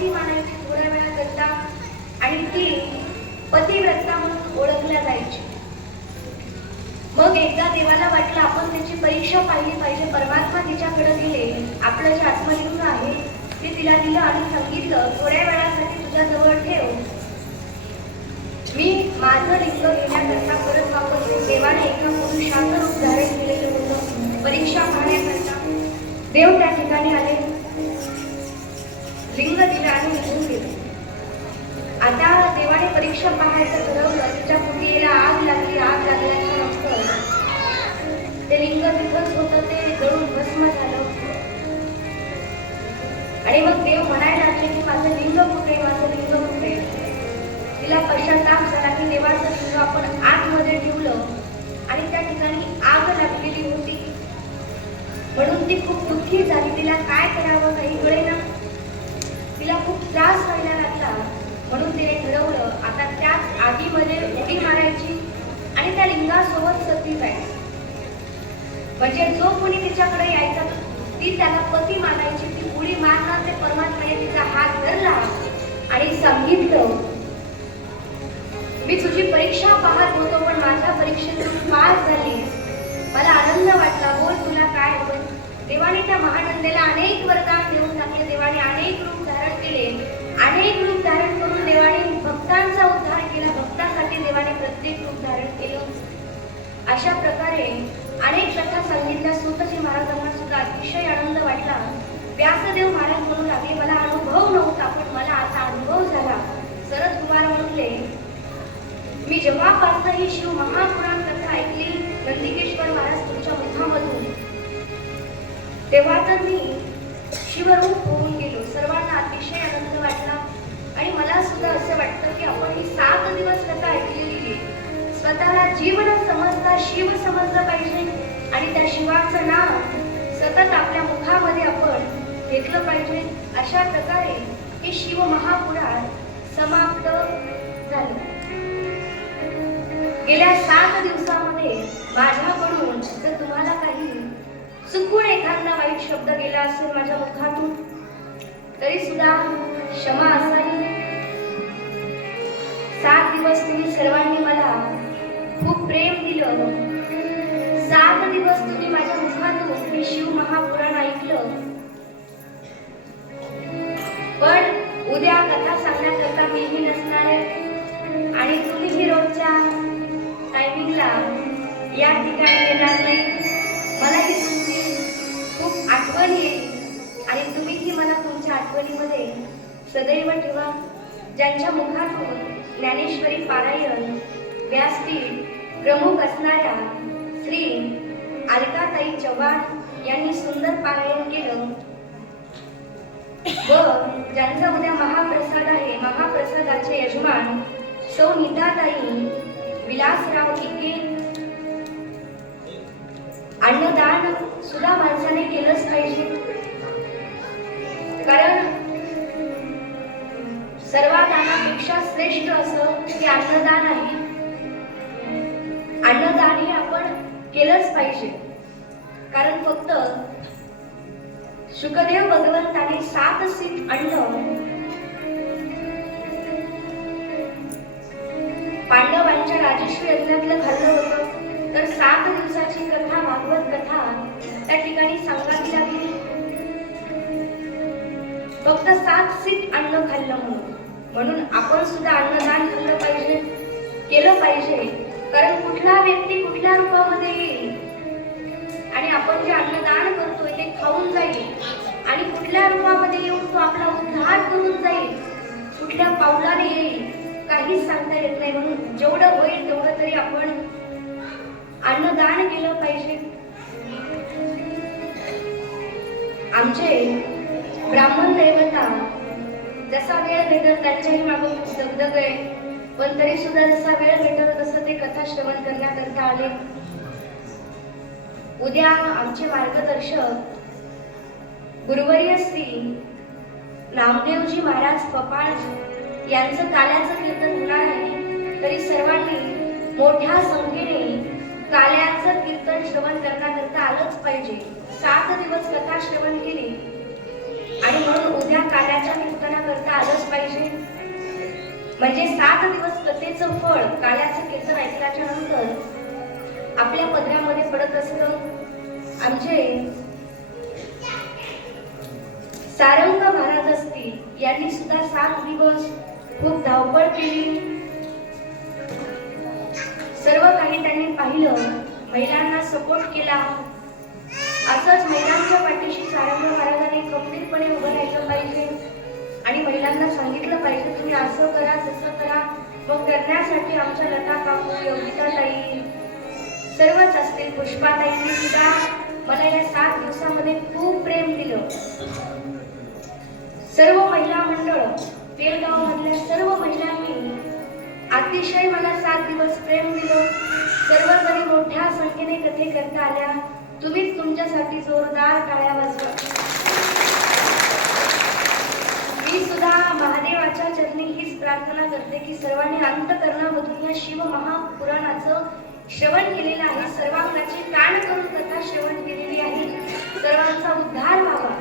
पती मानायची थोड्या वेळाकरता आणि ती पतिव्रता म्हणून ओळखल्या जायची. मग एकदा देवाला वाटलं आपण त्याची परीक्षा पाहिली पाहिजे. परमात्मा तिच्याकडे गेले, आपलं जे आत्मलिंग आहे ते तिला दिलं आणि सांगितलं, थोड्या वेळासाठी तुझ्या जवळ ठेव, मी माझं लिंग घेण्याकरता परत वापरते. देवाने एका पुरुषाचं रूप धारण केलेलं होतं परीक्षा पाहण्याकरता. देव त्या ठिकाणी आले, लिंग दिलं आणि निघून गेले. आता देवाने परीक्षा पाहायचं ठरवलं. तिच्या कुटीला आग लागली. आग लागल्याच्या नंतर ते लिंग तिथंच होतं, ते जळून भस्म झालं. आणि मग देव म्हणायला लागले की माझं लिंग कुठे, माझं लिंग कुठे. तिला पश्चाताप झाला की देवाचं लिंग आपण आतमध्ये ठेवलं आणि त्या ठिकाणी आग लागलेली होती. म्हणून ती खूप दुःखी झाली. तिला काय करावं काही कळेना. तिला खूप त्रास व्हायला लागला. म्हणून तिने ठरवलं आता त्याच आगीमध्ये उडी मारायची आणि त्या लिंगासोबत सती जायची. म्हणजे जो कोणी तिच्याकडे यायचा ती त्याला पती मानायची. ती उडी मारणार, ते परमात्म्याने तिचा हात धरला आणि सांगितलं, मी तुझी परीक्षा पाहत होतो पण माझ्या परीक्षेत तू पास झाली, मला आनंद वाटला, बोल तुला काय हवं. देवाने त्या महानंदेला अनेक वरदान देऊन टाकले. देवाने अनेक रूप धारण केले. अनेक रूप धारण करून देवाने भक्तांचा उद्धार केला. भक्तांसाठी देवाने प्रत्येक रूप धारण केलं. अशा प्रकारे अनेक कथा सांगितल्या. सूतजी महाराजांना सुद्धा अतिशय आनंद वाटला. व्यासदेव महाराज म्हणू लागले, मला अनुभव नव्हता पण मला आता अनुभव झाला. शरद कुमार म्हणले, मी जेव्हापासून ही शिव महापुराण कथा ऐकली नंदिकेश्वर महाराज तुमच्या मुखामधून, तेव्हा तर मी शिवरूप होऊन गेलो. सर्वांना अतिशय आनंद वाटला. आणि मला सुद्धा असं वाटतं की आपण ही 7 दिवस कथा ऐकलेली आहे. स्वतःला जीव न समजता शिव समजलं पाहिजे आणि त्या शिवाचं नाव सतत आपल्या मुखामध्ये आपण घेतलं पाहिजे. अशा प्रकारे हे शिव महापुराण समाप्त झालं. गेल्या 7 दिवसामध्ये माझ्याकडून जर तुम्हाला काही चुकून एखादा वाईट शब्द गेला असेल माझ्या मुखातून तरी सुद्धा क्षमा असावी. 7 दिवस तुम्ही सर्वांनी मला खूप प्रेम दिलं. 7 दिवस तुम्ही माझ्या मुखातून हे शिव महापुराण ऐकलं. पण उद्या कथा सांगण्याकरता मीही नसणार आहे आणि तुम्हीही रोजच्या टायमिंगला या ठिकाणी येणार नाही. मलाही तुमची खूप आठवण येईल आणि तुम्हीही मला तुमच्या आठवणीमध्ये सदैव ठेवा. ज्यांच्या मुखातून ज्ञानेश्वरी पारायण व्यासपीठ प्रमुख असणाऱ्या श्री अलकाताई चव्हाण यांनी सुंदर पारायण केलं व ज्यांचा उद्या महाप्रसाद आहे, महाप्रसादाचे यजमान सौ नीताताई विलासराव इके. अन्नदान सुद्धा माणसाने केलंच पाहिजे, कारण सर्व दानापेक्षा श्रेष्ठ असं ते अन्नदान आहे. अन्नदान हे आपण केलंच पाहिजे, कारण फक्त शुकदेव भगवंताने 7 सीट अन्न पांडवांच्या राजश्री यज्ञातलं खाल्लं होतं. तर 7 दिवसाची कथा, भागवत कथा त्या ठिकाणी सांगायला गेली. फक्त 7 सीट अन्न खाल्लं म्हणून आपण सुद्धा अन्नदान खाल्लं पाहिजे, केलं पाहिजे. कारण कुठला व्यक्ती कुठल्या रूपामध्ये येईल आणि आपण जे अन्नदान करतोय ते खाऊन जाईल आणि कुठल्या रूपामध्ये येऊन तो आपला उद्धार करून जाईल, कुठल्या पावलाने येईल काहीच सांगता येत नाही. म्हणून जेवढं होईल तेवढं तरी आपण अन्नदान केलं पाहिजे. आमचे ब्राह्मण देवता जसा वेळ भेटल त्यांच्याही मागून दगदग आहे, पण तरी सुद्धा जसा वेळ भेटल तसं ते कथा श्रवण करण्याकरता आले. उद्या आमचे मार्गदर्शक गुरुवर्य श्री नामदेवजी महाराज पपाळ यांचं काल्याचं कीर्तन होणार आहे. तरी सर्वांनी मोठ्या संख्येने काल्याचं कीर्तन श्रवण करण्याकरता आलंच पाहिजे. 7 दिवस कथा श्रवण केली आणि म्हणून उद्या काल्याच्या कीर्तनाकरता म्हणजे 7 दिवस कथेचं फळ काल्याचं कीर्तन ऐकल्याच्या नंतर आपल्या पदरामध्ये पडत असतं. आमचे सारंग महाराज असतील यांनी सुद्धा 7 दिवस खूप धावपळ केली. सर्व काही त्यांनी पाहिलं, महिलांना सपोर्ट केला. असंच महिलांच्या पाठीशी सारंग महाराजांनी खंबीरपणे उभं राहिलं पाहिजे आणि महिलांना सांगितलं पाहिजे तुम्ही असं करा तसं करा. मग करण्यासाठी आमच्या लता काकू, योगिता ताई सर्वच असतील, पुष्पाताईंनी सुद्धा मला या 7 दिवसामध्ये खूप प्रेम दिलं. सर्व महिला मंडळ बेलगाव मधल्या सर्व महिलांनी अतिशय मला 7 दिवस प्रेम दिलं. सर्वजणी मोठ्या संख्येने कथे करता आल्या. तुम्हीच तुमच्यासाठी जोरदार टाळ्या वाजवा. मी सुद्धा महादेवाच्या चरणी हीच प्रार्थना करते की सर्वांनी अंतकरणामधून या शिव महापुराणाचं श्रवण केलेलं आहे, सर्वांगाची कान करून कथा श्रवण केलेली आहे. सर्वांचा उद्धार व्हावा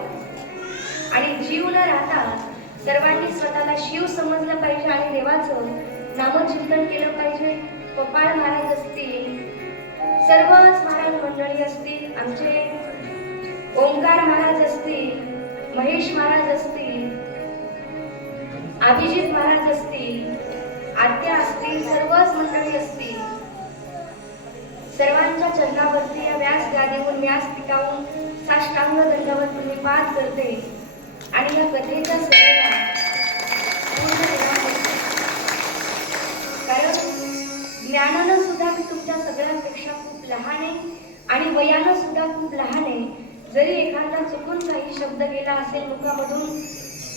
आणि जीव न राहता सर्वांनी स्वतःला शिव समजलं पाहिजे आणि देवाचं नामचिंतन केलं पाहिजे. गोपाळ महाराज असतील, सर्वच महाराज मंडळी असतील, आमचे ओंकार महाराज असतील, महेश महाराज असतील, अभिजित महाराज असतील, आत्या असतील, सर्वच मंडळी असतील, सर्वांच्या चरणावरती या व्यास गादीवरून व्यासपीठावरून साष्टांग दंडावत मी पाठ करते आणि या कथेच्या सेवेला कारण ज्ञानानं सुद्धा मी तुमच्या सगळ्यांपेक्षा खूप लहान आहे आणि वयानं सुद्धा खूप लहान आहे. जरी एखादा चुकून काही शब्द गेला असेल मुखामधून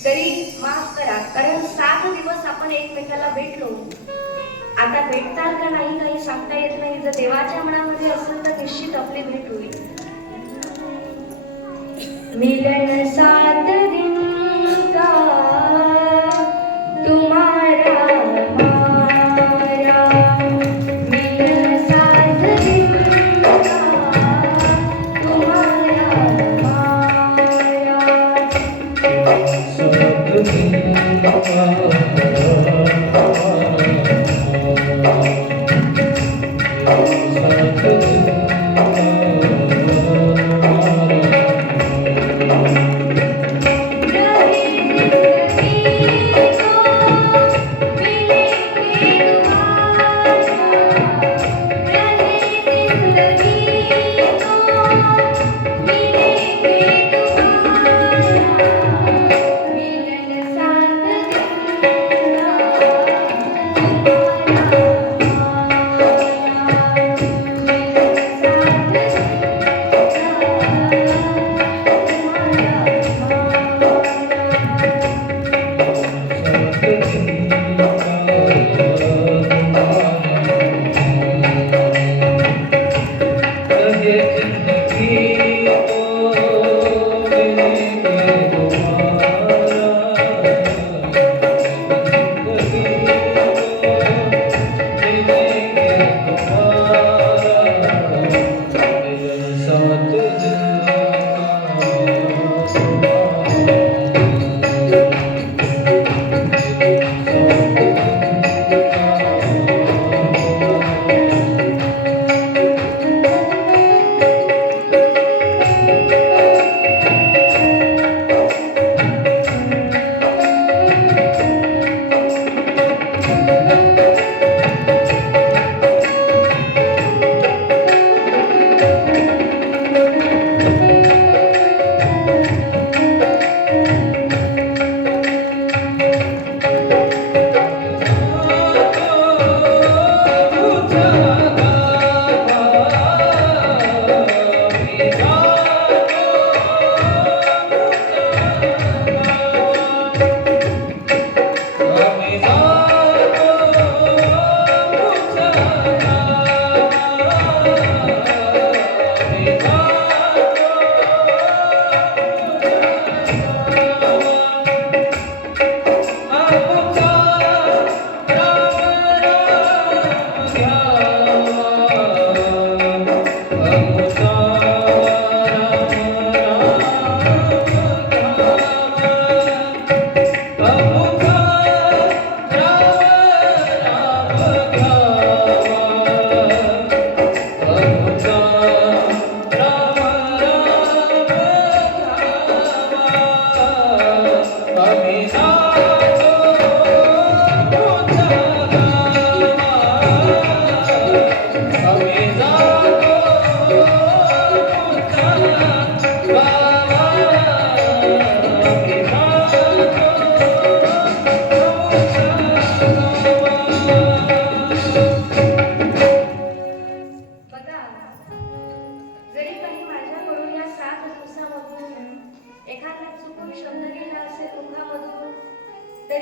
तरी माफ करा, कारण 7 दिवस आपण एकमेकाला भेटलो. आता भेटताल का नाही काही सांगता येत नाही. जर देवाच्या मनामध्ये असेल तर निश्चित आपली भेट होईल. मिलन 7 दिन का तुम्हारा हमारा, मिलन 7 दिन का तुम्हारा हमारा, 7 दिन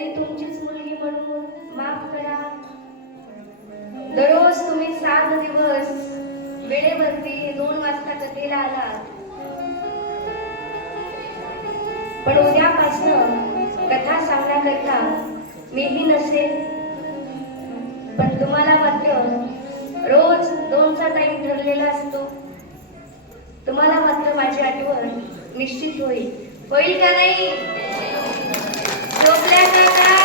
तरी तुमचीच मुलगी म्हणून माफ करा. दररोज तुम्ही 7 दिवस वेळेवरती 2 वाजता कथेला आलात, पण उद्यापासून कथा सांगण्याकरता मीही नसेल. पण तुम्हाला मात्र रोज 2चा टाइम ठरलेला असतो. तुम्हाला मात्र माझी आठवण निश्चित होईल का नाही? झोपल्या का काय?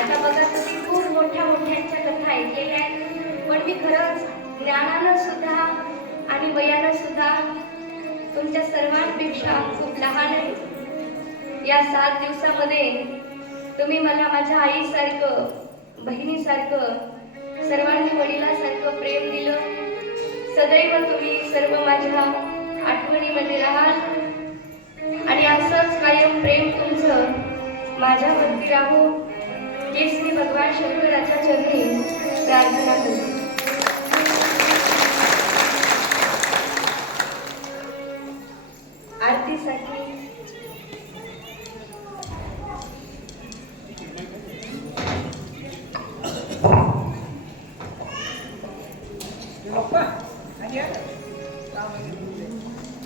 आता बघा, तुम्ही खूप मोठ्यांच्या कथा ऐकलेल्या आहेत, पण मी खरंच ज्ञानानं सुद्धा आणि वयानं सुद्धा तुमच्या सर्वांपेक्षा खूप लहान आहे. या 7 दिवसामध्ये तुम्ही मला माझ्या आईसारखं, बहिणीसारखं, सर्वांनी वडिलासारखं प्रेम दिलं. सदैव तुम्ही सर्व माझ्या आठवणीमध्ये राहाल आणि असंच कायम प्रेम तुमचं माझ्यावरती राहो, हीच मी भगवान शंकराच्या चरणी प्रार्थना करते. आरतीसाठी